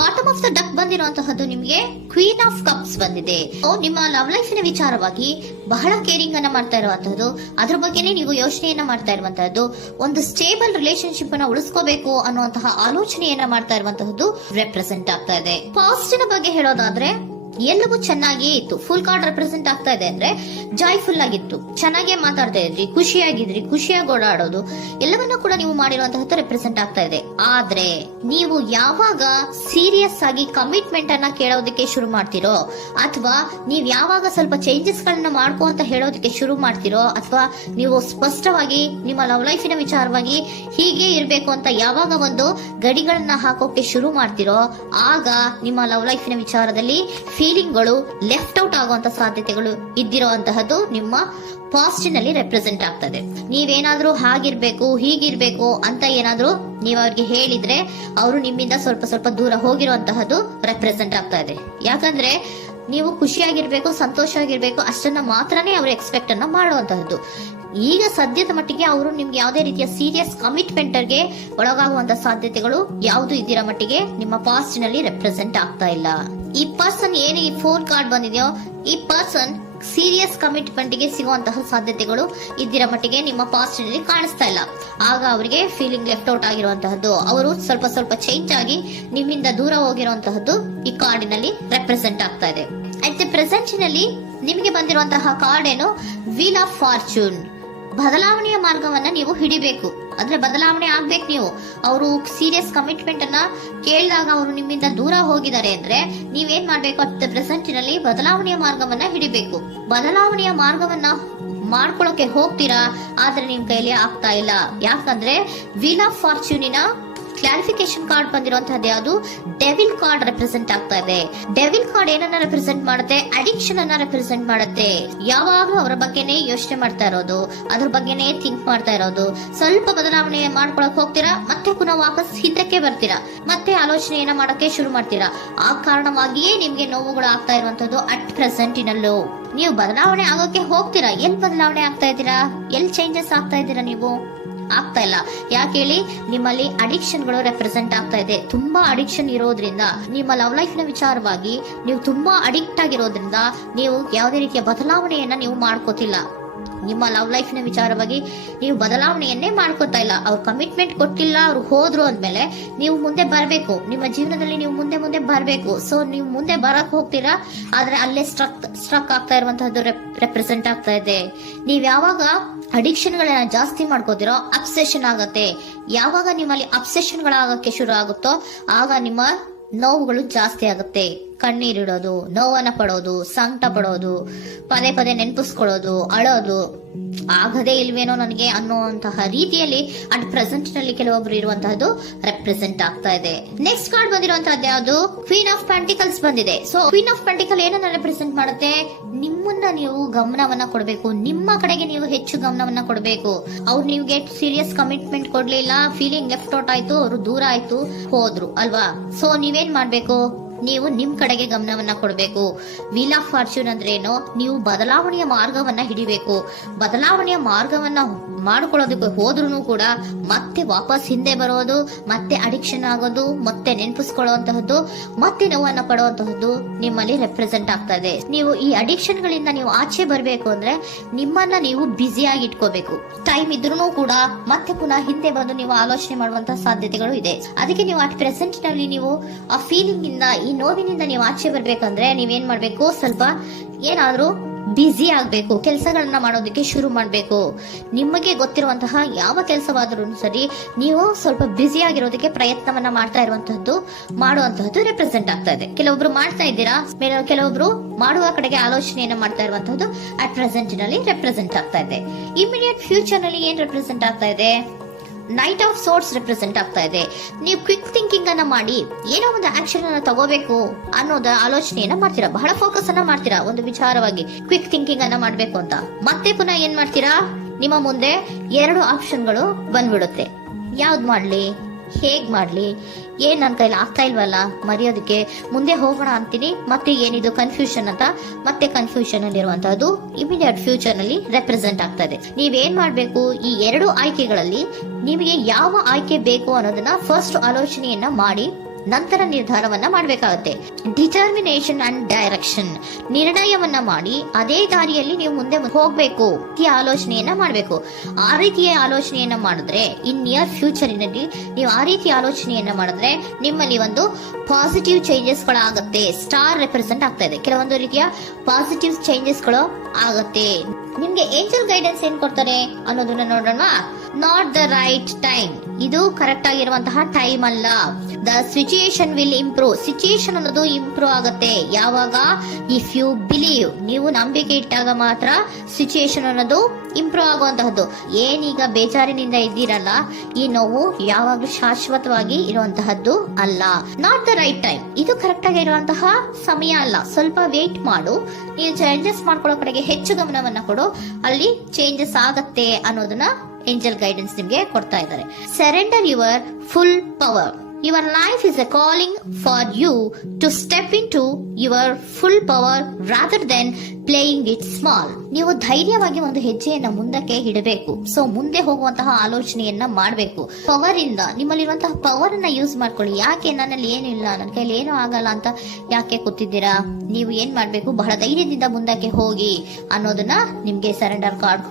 Bottom of the duck ಬಂದಿರುವಂತಹದ್ದು ನಿಮಗೆ queen of cups ಬಂದಿದೆ. ನಿಮ್ಮ ಲವ್ ಲೈಫಿನ ವಿಚಾರವಾಗಿ ಬಹಳ ಕೇರಿಂಗ್ ಅನ್ನ ಮಾಡ್ತಾ ಇರುವಂತಹದ್ದು, ಅದ್ರ ಬಗ್ಗೆನೇ ನೀವು ಯೋಚನೆಯನ್ನ ಮಾಡ್ತಾ ಇರುವಂತಹದ್ದು, ಒಂದು ಸ್ಟೇಬಲ್ ರಿಲೇಶನ್ಶಿಪ್ ಅನ್ನ ಉಳಿಸ್ಕೋಬೇಕು ಅನ್ನುವಂತಹ ಆಲೋಚನೆಯನ್ನ ಮಾಡ್ತಾ ಇರುವಂತಹದ್ದು ರೆಪ್ರೆಸೆಂಟ್ ಆಗ್ತಾ ಇದೆ. ಪಾಸಿಟಿವ್ ಬಗ್ಗೆ ಹೇಳೋದಾದ್ರೆ ಎಲ್ಲವೂ ಚೆನ್ನಾಗಿಯೇ ಇತ್ತು. ಫುಲ್ ಕಾರ್ಡ್ ರೆಪ್ರೆಸೆಂಟ್ ಆಗ್ತಾ ಇದೆ ಅಂದ್ರೆ ಜಾಯ್ಫುಲ್ ಆಗಿತ್ತು, ಚೆನ್ನಾಗೇ ಮಾತಾಡ್ತಾ ಇದ್ರಿ, ಖುಷಿಯಾಗಿದ್ರಿ, ಖುಷಿಯಾಗಿ ಓಡಾಡೋದು ಎಲ್ಲವನ್ನ ಕೂಡ ನೀವು ಮಾಡಿರುವಂತಹದ್ದು ರೆಪ್ರೆಸೆಂಟ್ ಆಗ್ತಾ ಇದೆ. ಆದ್ರೆ ನೀವು ಯಾವಾಗ ಸೀರಿಯಸ್ ಆಗಿ ಕಮಿಟ್ಮೆಂಟ್ ಅನ್ನ ಕೇಳೋದಕ್ಕೆ ಶುರು ಮಾಡ್ತಿರೋ, ಅಥವಾ ನೀವ್ ಯಾವಾಗ ಸ್ವಲ್ಪ ಚೇಂಜಸ್ ಗಳನ್ನ ಮಾಡ್ಕೋ ಅಂತ ಹೇಳೋದಕ್ಕೆ ಶುರು ಮಾಡ್ತಿರೋ, ಅಥವಾ ನೀವು ಸ್ಪಷ್ಟವಾಗಿ ನಿಮ್ಮ ಲವ್ ಲೈಫಿನ ವಿಚಾರವಾಗಿ ಹೀಗೆ ಇರ್ಬೇಕು ಅಂತ ಯಾವಾಗ ಒಂದು ಗಡಿಗಳನ್ನ ಹಾಕೋಕೆ ಶುರು ಮಾಡ್ತಿರೋ, ಆಗ ನಿಮ್ಮ ಲವ್ ಲೈಫಿನ ವಿಚಾರದಲ್ಲಿ ಫೀಲಿಂಗ್ಗಳು ಲೆಫ್ಟ್ ಔಟ್ ಆಗುವಂತ ಸಾಧ್ಯತೆಗಳು ಇದ್ದಿರುವಂತಹದ್ದು ನಿಮ್ಮ ಪಾಸಿಟಿವ್ ನಲ್ಲಿ ರೆಪ್ರೆಸೆಂಟ್ ಆಗ್ತದೆ. ನೀವೇನಾದ್ರೂ ಹಾಗಿರ್ಬೇಕು ಹೀಗಿರ್ಬೇಕು ಅಂತ ಏನಾದ್ರೂ ನೀವು ಅವ್ರಿಗೆ ಹೇಳಿದ್ರೆ ಅವರು ನಿಮ್ಮಿಂದ ಸ್ವಲ್ಪ ಸ್ವಲ್ಪ ದೂರ ಹೋಗಿರುವಂತಹದ್ದು ರೆಪ್ರೆಸೆಂಟ್ ಆಗ್ತಾ ಇದೆ. ಯಾಕಂದ್ರೆ ನೀವು ಖುಷಿಯಾಗಿರ್ಬೇಕು, ಸಂತೋಷವಾಗಿರ್ಬೇಕು ಅಷ್ಟನ್ನ ಮಾತ್ರನೇ ಅವರು ಎಕ್ಸ್ಪೆಕ್ಟ್ ಅನ್ನ ಮಾಡುವಂತಹದ್ದು. ಈಗ ಸದ್ಯದ ಮಟ್ಟಿಗೆ ಅವರು ನಿಮ್ಗೆ ಯಾವುದೇ ರೀತಿಯ ಸೀರಿಯಸ್ ಕಮಿಟ್ಮೆಂಟ್ ಗೆ ಒಳಗಾಗುವಂತ ಸಾಧ್ಯತೆಗಳು ಯಾವುದು ಇದ್ದಿರೋ ಮಟ್ಟಿಗೆ ನಿಮ್ಮ ಪಾಸ್ಟ್ ನಲ್ಲಿ ರೆಪ್ರೆಸೆಂಟ್ ಆಗ್ತಾ ಇಲ್ಲ. ಈ ಪರ್ಸನ್ ಏನು ಈ 4 ಕಾರ್ಡ್ ಬಂದಿದೆಯೋ, ಈ ಪರ್ಸನ್ ಸೀರಿಯಸ್ ಕಮಿಟ್ಮೆಂಟ್ ಗೆ ಸಿಗುವಂತಹ ಸಾಧ್ಯತೆಗಳು ಇದ್ದಿರೋ ಮಟ್ಟಿಗೆ ನಿಮ್ಮ ಪಾಸ್ಟ್ ನಲ್ಲಿ ಕಾಣಿಸ್ತಾ ಇಲ್ಲ. ಆಗ ಅವರಿಗೆ ಫೀಲಿಂಗ್ ಲೆಫ್ಟ್ ಔಟ್ ಆಗಿರುವಂತಹದ್ದು, ಅವರು ಸ್ವಲ್ಪ ಸ್ವಲ್ಪ ಚೇಂಜ್ ಆಗಿ ನಿಮ್ಮಿಂದ ದೂರ ಹೋಗಿರುವಂತಹದ್ದು ಈ ಕಾರ್ಡಿನಲ್ಲಿ ರೆಪ್ರೆಸೆಂಟ್ ಆಗ್ತಾ ಇದೆ. ಅಟ್ ದ ಪ್ರೆಸೆಂಟ್ ನಲ್ಲಿ ನಿಮಗೆ ಬಂದಿರುವಂತಹ ಕಾರ್ಡ್ ಏನು, ವೀಲ್ ಆಫ್ ಫಾರ್ಚೂನ್. ಬದಲಾವಣೆಯ ಮಾರ್ಗವನ್ನ ನೀವು ಹಿಡಿಬೇಕು, ಅಂದ್ರೆ ಬದಲಾವಣೆ ಆಗ್ಬೇಕು. ನೀವು ಅವರು ಸೀರಿಯಸ್ ಕಮಿಟ್ಮೆಂಟ್ ಅನ್ನ ಕೇಳಿದಾಗ ಅವರು ನಿಮ್ಮಿಂದ ದೂರ ಹೋಗಿದ್ದಾರೆ ಅಂದ್ರೆ ನೀವೇನ್ ಮಾಡ್ಬೇಕು, ಅಟ್ ದ ಪ್ರೆಸೆಂಟ್ ನಲ್ಲಿ ಬದಲಾವಣೆಯ ಮಾರ್ಗವನ್ನ ಹಿಡಿಬೇಕು. ಬದಲಾವಣೆಯ ಮಾರ್ಗವನ್ನ ಮಾಡ್ಕೊಳಕ್ಕೆ ಹೋಗ್ತೀರಾ, ಆದ್ರೆ ನಿಮ್ ಕೈಲಿ ಆಗ್ತಾ ಇಲ್ಲ. ಯಾಕಂದ್ರೆ ವೀಲ್ ಆಫ್ ಫಾರ್ಚೂನಿನ ಕ್ಲಾರಿಫಿಕೇಶನ್ ಕಾರ್ಡ್ ಬಂದಿರುವಂತಹದ್ದು ಯಾವುದು, ಡೆವಿಲ್ ಕಾರ್ಡ್ ರೆಪ್ರೆಸೆಂಟ್ ಆಗ್ತಾ ಇದೆ. ಡೆವಿಲ್ ಕಾರ್ಡ್ ಏನನ್ನ ರೆಪ್ರೆಸೆಂಟ್ ಮಾಡುತ್ತೆ, ಅಡಿಕ್ಷನ್ ಅನ್ನ ರೆಪ್ರೆಸೆಂಟ್ ಮಾಡುತ್ತೆ. ಯಾವಾಗ್ಲೂ ಅವರ ಬಗ್ಗೆನೇ ಯೋಚನೆ ಮಾಡ್ತಾ ಇರೋದು, ಅದ್ರ ಬಗ್ಗೆನೇ ಥಿಂಕ್ ಮಾಡ್ತಾ ಇರೋದು. ಸ್ವಲ್ಪ ಬದಲಾವಣೆ ಮಾಡ್ಕೊಳಕ್ ಹೋಗ್ತೀರಾ, ಮತ್ತೆ ಪುನಃ ವಾಪಸ್ ಹಿಂದಕ್ಕೆ ಬರ್ತೀರಾ, ಮತ್ತೆ ಆಲೋಚನೆಯನ್ನ ಮಾಡಕ್ಕೆ ಶುರು ಮಾಡ್ತೀರಾ. ಆ ಕಾರಣವಾಗಿಯೇ ನಿಮ್ಗೆ ನೋವುಗಳು ಆಗ್ತಾ ಇರುವಂತದ್ದು ಅಟ್ ಪ್ರೆಸೆಂಟಿನಲ್ಲೂ. ನೀವು ಬದಲಾವಣೆ ಆಗೋಕೆ ಹೋಗ್ತೀರಾ, ಎಲ್ಲಿ ಬದಲಾವಣೆ ಆಗ್ತಾ ಇದ್ದೀರಾ, ಎಲ್ಲಿ ಚೇಂಜಸ್ ಆಗ್ತಾ ಇದ್ದೀರಾ, ನೀವು ಆಗ್ತಾ ಇಲ್ಲ. ಯಾಕೆ ಹೇಳಿ, ನಿಮ್ಮಲ್ಲಿ ಅಡಿಕ್ಷನ್ ಗಳು ರೆಪ್ರೆಸೆಂಟ್ ಆಗ್ತಾ ಇದೆ. ತುಂಬಾ ಅಡಿಕ್ಷನ್ ಇರೋದ್ರಿಂದ, ನಿಮ್ಮ ಲವ್ ಲೈಫ್ ನ ವಿಚಾರವಾಗಿ ನೀವು ತುಂಬಾ ಅಡಿಕ್ಟ್ ಆಗಿರೋದ್ರಿಂದ ನೀವು ಯಾವುದೇ ರೀತಿಯ ಬದಲಾವಣೆಯನ್ನ ನೀವು ಮಾಡ್ಕೋತಿಲ್ಲ. ನಿಮ್ಮ ಲವ್ ಲೈಫ್ ನ ವಿಚಾರವಾಗಿ ನೀವು ಬದಲಾವಣೆಯನ್ನೇ ಮಾಡ್ಕೋತಾ ಇಲ್ಲ. ಅವ್ರು ಕಮಿಟ್ಮೆಂಟ್ ಕೊಟ್ಟಿಲ್ಲ, ಅವ್ರು ಹೋದ್ರು ಅಂದ್ಮೇಲೆ ನೀವು ಮುಂದೆ ಬರ್ಬೇಕು, ನಿಮ್ಮ ಜೀವನದಲ್ಲಿ ನೀವು ಮುಂದೆ ಬರ್ಬೇಕು. ಸೊ ನೀವು ಮುಂದೆ ಬರಕ್ ಹೋಗ್ತೀರಾ, ಆದ್ರೆ ಅಲ್ಲೇ ಸ್ಟ್ರಕ್ ಆಗ್ತಾ ಇರುವಂತಹದ್ದು ರೆಪ್ರೆಸೆಂಟ್ ಆಗ್ತಾ ಇದೆ. ನೀವ್ ಯಾವಾಗ ಅಡಿಕ್ಷನ್ ಗಳನ್ನ ಜಾಸ್ತಿ ಮಾಡ್ಕೋತಿರೋ ಅಬ್ಸೆಷನ್ ಆಗತ್ತೆ. ಯಾವಾಗ ನಿಮ್ಮಲ್ಲಿ ಅಬ್ಸೆಷನ್ ಗಳಾಗಕ್ಕೆ ಶುರು ಆಗುತ್ತೋ ಆಗ ನಿಮ್ಮ ನೋವುಗಳು ಜಾಸ್ತಿ ಆಗುತ್ತೆ. ಕಣ್ಣೀರಿಡೋದು, ನೋವನ್ನ ಪಡೋದು, ಸಂಕಟ ಪಡೋದು, ಪದೇ ಪದೇ ನೆನಪಿಸ್ಕೊಳ್ಳೋದು, ಅಳೋದು, ಆಗದೇ ಇಲ್ವೇನೋ ನನಗೆ ಅನ್ನುವಂತಹ ರೀತಿಯಲ್ಲಿ ಅಟ್ ಪ್ರೆಸೆಂಟ್ ನಲ್ಲಿ ಕೆಲವೊಬ್ರು ಇರುವಂತಹದ್ದು ರೆಪ್ರೆಸೆಂಟ್ ಆಗ್ತಾ ಇದೆ. ನೆಕ್ಸ್ಟ್ ಕಾರ್ಡ್ ಬಂದಿರುವಂತಹದ್ದು ಯಾವುದು, ಕ್ವೀನ್ ಆಫ್ ಪೆಂಟಿಕಲ್ಸ್ ಬಂದಿದೆ. ಸೊ ಕ್ವೀನ್ ಆಫ್ ಪೆಂಟಿಕಲ್ ಏನನ್ನ ರೆಪ್ರೆಸೆಂಟ್ ಮಾಡುತ್ತೆ, ನಿಮ್ಮನ್ನ ನೀವು ಗಮನವನ್ನ ಕೊಡಬೇಕು, ನಿಮ್ಮ ಕಡೆಗೆ ನೀವು ಹೆಚ್ಚು ಗಮನವನ್ನ ಕೊಡಬೇಕು. ಅವ್ರು ನಿಮ್ಗೆ ಸೀರಿಯಸ್ ಕಮಿಟ್ಮೆಂಟ್ ಕೊಡ್ಲಿಲ್ಲ, ಫೀಲಿಂಗ್ ಲೆಫ್ಟ್ ಔಟ್ ಆಯ್ತು, ಅವರು ದೂರ ಆಯ್ತು, ಹೋದ್ರು ಅಲ್ವಾ. ಸೊ ನೀವೇನ್ ಮಾಡ್ಬೇಕು, ನೀವು ನಿಮ್ ಕಡೆಗೆ ಗಮನವನ್ನ ಕೊಡಬೇಕು. ವೀಲ್ ಆಫ್ ಫಾರ್ಚೂನ್ ಅಂದ್ರೆ ಏನು, ನೀವು ಬದಲಾವಣೆಯ ಮಾರ್ಗವನ್ನ ಹಿಡಿಬೇಕು. ಬದಲಾವಣೆಯ ಮಾರ್ಗವನ್ನ ಮಾಡ್ಕೊಳ್ಳೋದಕ್ಕೆ ಹೋದ್ರೂ ಕೂಡ ಮತ್ತೆ ವಾಪಸ್ ಹಿಂದೆ ಬರೋದು, ಮತ್ತೆ ಅಡಿಕ್ಷನ್ ಆಗೋದು, ಮತ್ತೆ ನೆನಪಿಸ್ಕೊಳ್ಳುವಂತಹದ್ದು, ಮತ್ತೆ ನೋವನ್ನ ಪಡುವಂತಹದ್ದು ನಿಮ್ಮಲ್ಲಿ ರೆಪ್ರೆಸೆಂಟ್ ಆಗ್ತಾ ಇದೆ. ನೀವು ಈ ಅಡಿಕ್ಷನ್ ಗಳಿಂದ ನೀವು ಆಚೆ ಬರಬೇಕು ಅಂದ್ರೆ ನಿಮ್ಮನ್ನ ನೀವು ಬ್ಯುಸಿಯಾಗಿ ಇಟ್ಕೋಬೇಕು. ಟೈಮ್ ಇದ್ರೂ ಕೂಡ ಮತ್ತೆ ಪುನಃ ಹಿಂದೆ ಬಂದು ನೀವು ಆಲೋಚನೆ ಮಾಡುವಂತಹ ಸಾಧ್ಯತೆಗಳು ಇದೆ. ಅದಕ್ಕೆ ನೀವು ಅಟ್ ಪ್ರೆಸೆಂಟ್ ನಲ್ಲಿ ನೀವು ಆ ಫೀಲಿಂಗ್ ಇಂದ, ಈ ನೋವಿನಿಂದ ನೀವು ಆಚೆ ಬರ್ಬೇಕಂದ್ರೆ ನೀವೇನ್ ಮಾಡ್ಬೇಕು, ಸ್ವಲ್ಪ ಏನಾದ್ರೂ ಬ್ಯುಸಿ ಆಗ್ಬೇಕು, ಕೆಲಸಗಳನ್ನ ಮಾಡೋದಕ್ಕೆ ಶುರು ಮಾಡ್ಬೇಕು. ನಿಮಗೆ ಗೊತ್ತಿರುವಂತಹ ಯಾವ ಕೆಲಸವಾದ್ರೂ ಸರಿ, ನೀವು ಸ್ವಲ್ಪ ಬ್ಯುಸಿ ಆಗಿರೋದಕ್ಕೆ ಪ್ರಯತ್ನವನ್ನ ಮಾಡ್ತಾ ಇರುವಂತಹದ್ದು, ಮಾಡುವಂತಹದ್ದು ರೆಪ್ರೆಸೆಂಟ್ ಆಗ್ತಾ ಇದೆ. ಕೆಲವೊಬ್ರು ಮಾಡ್ತಾ ಇದ್ದೀರಾ, ಕೆಲವೊಬ್ರು ಮಾಡುವ ಕಡೆಗೆ ಆಲೋಚನೆಯನ್ನ ಮಾಡ್ತಾ ಇರುವಂತಹದ್ದು ಅಟ್ ಪ್ರೆಸೆಂಟ್ ನಲ್ಲಿ ರೆಪ್ರೆಸೆಂಟ್ ಆಗ್ತಾ ಇದೆ. ಇಮಿಡಿಯೇಟ್ ಫ್ಯೂಚರ್ ನಲ್ಲಿ ಏನ್ ರೆಪ್ರೆಸೆಂಟ್ ಆಗ್ತಾ ಇದೆ, ನೈಟ್ ಆಫ್ ಸೋರ್ಟ್ಸ್ ರೆಪ್ರೆಸೆಂಟ್ ಆಗ್ತಾ ಇದೆ. ನೀವು ಕ್ವಿಕ್ ಥಿಂಕಿಂಗ್ ಅನ್ನ ಮಾಡಿ ಏನೋ ಒಂದು ಆಕ್ಷನ್ ಅನ್ನ ತಗೋಬೇಕು ಅನ್ನೋದ ಆಲೋಚನೆಯನ್ನ ಮಾಡ್ತೀರಾ, ಬಹಳ ಫೋಕಸ್ ಅನ್ನ ಮಾಡ್ತೀರಾ ಒಂದು ವಿಚಾರವಾಗಿ, ಕ್ವಿಕ್ ಥಿಂಕಿಂಗ್ ಅನ್ನ ಮಾಡ್ಬೇಕು ಅಂತ. ಮತ್ತೆ ಪುನಃ ಏನ್ ಮಾಡ್ತೀರಾ, ನಿಮ್ಮ ಮುಂದೆ 2 ಆಪ್ಷನ್ಗಳು ಬಂದ್ಬಿಡುತ್ತೆ. ಯಾವ್ದು ಮಾಡ್ಲಿ, ಹೇಗ್ ಮಾಡ್ಲಿ, ಏನ್ ನನ್ನ ಕೈಲಿ ಆಗ್ತಾ ಇಲ್ವಲ್ಲ ಮರೆಯೋದಕ್ಕೆ, ಮುಂದೆ ಹೋಗೋಣ ಅಂತೀನಿ, ಮತ್ತೆ ಏನಿದು ಕನ್ಫ್ಯೂಷನ್ ಅಂತ ಮತ್ತೆ ಕನ್ಫ್ಯೂಷನ್ ಅಲ್ಲಿ ಇರುವಂತಹದ್ದು ಇಮಿಡಿಯೇಟ್ ಫ್ಯೂಚರ್ ನಲ್ಲಿ ರೆಪ್ರೆಸೆಂಟ್ ಆಗ್ತಾ ಇದೆ. ನೀವೇನ್ ಮಾಡ್ಬೇಕು, ಈ 2 ಆಯ್ಕೆಗಳಲ್ಲಿ ನಿಮಗೆ ಯಾವ ಆಯ್ಕೆ ಬೇಕು ಅನ್ನೋದನ್ನ ಫಸ್ಟ್ ಆಲೋಚನೆಯನ್ನ ಮಾಡಿ ನಂತರ ನಿರ್ಧಾರವನ್ನ ಮಾಡಬೇಕಾಗುತ್ತೆ. ಡಿಟರ್ಮಿನೇಷನ್ ಅಂಡ್ ಡೈರೆಕ್ಷನ್, ನಿರ್ಣಯವನ್ನ ಮಾಡಿ ಅದೇ ದಾರಿಯಲ್ಲಿ ನೀವು ಮುಂದೆ ಹೋಗ್ಬೇಕು. ಈ ಆಲೋಚನೆಯನ್ನ ಮಾಡಬೇಕು. ಆ ರೀತಿಯ ಆಲೋಚನೆಯನ್ನ ಮಾಡಿದ್ರೆ ಇನ್ ನಿಯರ್ ಫ್ಯೂಚರಿನಲ್ಲಿ ನೀವು ಆ ರೀತಿ ಆಲೋಚನೆಯನ್ನ ಮಾಡಿದ್ರೆ ನಿಮ್ಮಲ್ಲಿ ಒಂದು ಪಾಸಿಟಿವ್ ಚೇಂಜಸ್ ಗಳಾಗುತ್ತೆ. ಸ್ಟಾರ್ ರೆಪ್ರೆಸೆಂಟ್ ಆಗ್ತಾ ಇದೆ, ಕೆಲವೊಂದು ರೀತಿಯ ಪಾಸಿಟಿವ್ ಚೇಂಜಸ್ ಗಳು ಆಗುತ್ತೆ. ನಿಮ್ಗೆ ಏಂಜಲ್ ಗೈಡೆನ್ಸ್ ಏನ್ ಕೊಡ್ತಾರೆ ಅನ್ನೋದನ್ನ ನೋಡೋಣ. ನಾಟ್ ದ ರೈಟ್ ಟೈಮ್, ಇದು ಕರೆಕ್ಟ್ ಆಗಿರುವಂತಹ ಟೈಮ್ ಅಲ್ಲ. The situation will improve, situation ಅನ್ನೋದು ಇಂಪ್ರೂವ್ ಆಗುತ್ತೆ ಯಾವಾಗ, ಇಫ್ ಯು ಬಿಲೀವ್, ನೀವು ನಂಬಿಕೆ ಇಟ್ಟಾಗ ಮಾತ್ರ ಸಿಚುಯೇಷನ್ ಅನ್ನೋದು ಇಂಪ್ರೂವ್ ಆಗುವಂತಹದ್ದು. ಏನೀಗ ಬೇಜಾರಿನಿಂದ ಇದ್ದೀರಲ್ಲ, ಈ ನೋವು ಯಾವಾಗ್ಲೂ ಶಾಶ್ವತವಾಗಿ ಇರುವಂತಹದ್ದು ಅಲ್ಲ. ನಾಟ್ ದ ರೈಟ್ ಟೈಮ್, ಇದು ಕರೆಕ್ಟ್ ಆಗಿರುವಂತಹ ಸಮಯ ಅಲ್ಲ. ಸ್ವಲ್ಪ ವೇಟ್ ಮಾಡು, ನೀವು ಚೇಂಜಸ್ ಮಾಡ್ಕೊಳ್ಳೋ ಕಡೆಗೆ ಹೆಚ್ಚು ಗಮನವನ್ನ ಕೊಡು, ಅಲ್ಲಿ ಚೇಂಜಸ್ ಆಗತ್ತೆ ಅನ್ನೋದನ್ನ ಏಂಜಲ್ ಗೈಡೆನ್ಸ್ ನಿಮ್ಗೆ ಕೊಡ್ತಾ ಇದ್ದಾರೆ. Surrender your full power. Your life is a calling for you to step into your full power rather than playing it small. ನೀವು ಧೈರ್ಯವಾಗಿ ಒಂದು ಹೆಜ್ಜೆಯನ್ನ ಮುಂದಕ್ಕೆ ಇಡಬೇಕು. ಸೊ ಮುಂದೆ ಹೋಗುವಂತಹ ಆಲೋಚನೆಯನ್ನ ಮಾಡಬೇಕು. ಪವರ್ ಇಂದ, ನಿಮ್ಮಲ್ಲಿರುವಂತಹ ಪವರ್ ಅನ್ನ ಯೂಸ್ ಮಾಡ್ಕೊಳ್ಳಿ. ಯಾಕೆ ನನ್ನಲ್ಲಿ ಏನಿಲ್ಲ, ನನ್ನ ಕೈಲಿ ಏನೂ ಆಗಲ್ಲ ಅಂತ ಯಾಕೆ ಕೂತಿದ್ದೀರಾ? ನೀವು ಏನ್ ಮಾಡ್ಬೇಕು, ಬಹಳ ಧೈರ್ಯದಿಂದ ಮುಂದಕ್ಕೆ ಹೋಗಿ ಅನ್ನೋದನ್ನ ನಿಮ್ಗೆ ಸರೆಂಡರ್ ಕಾರ್ಡ್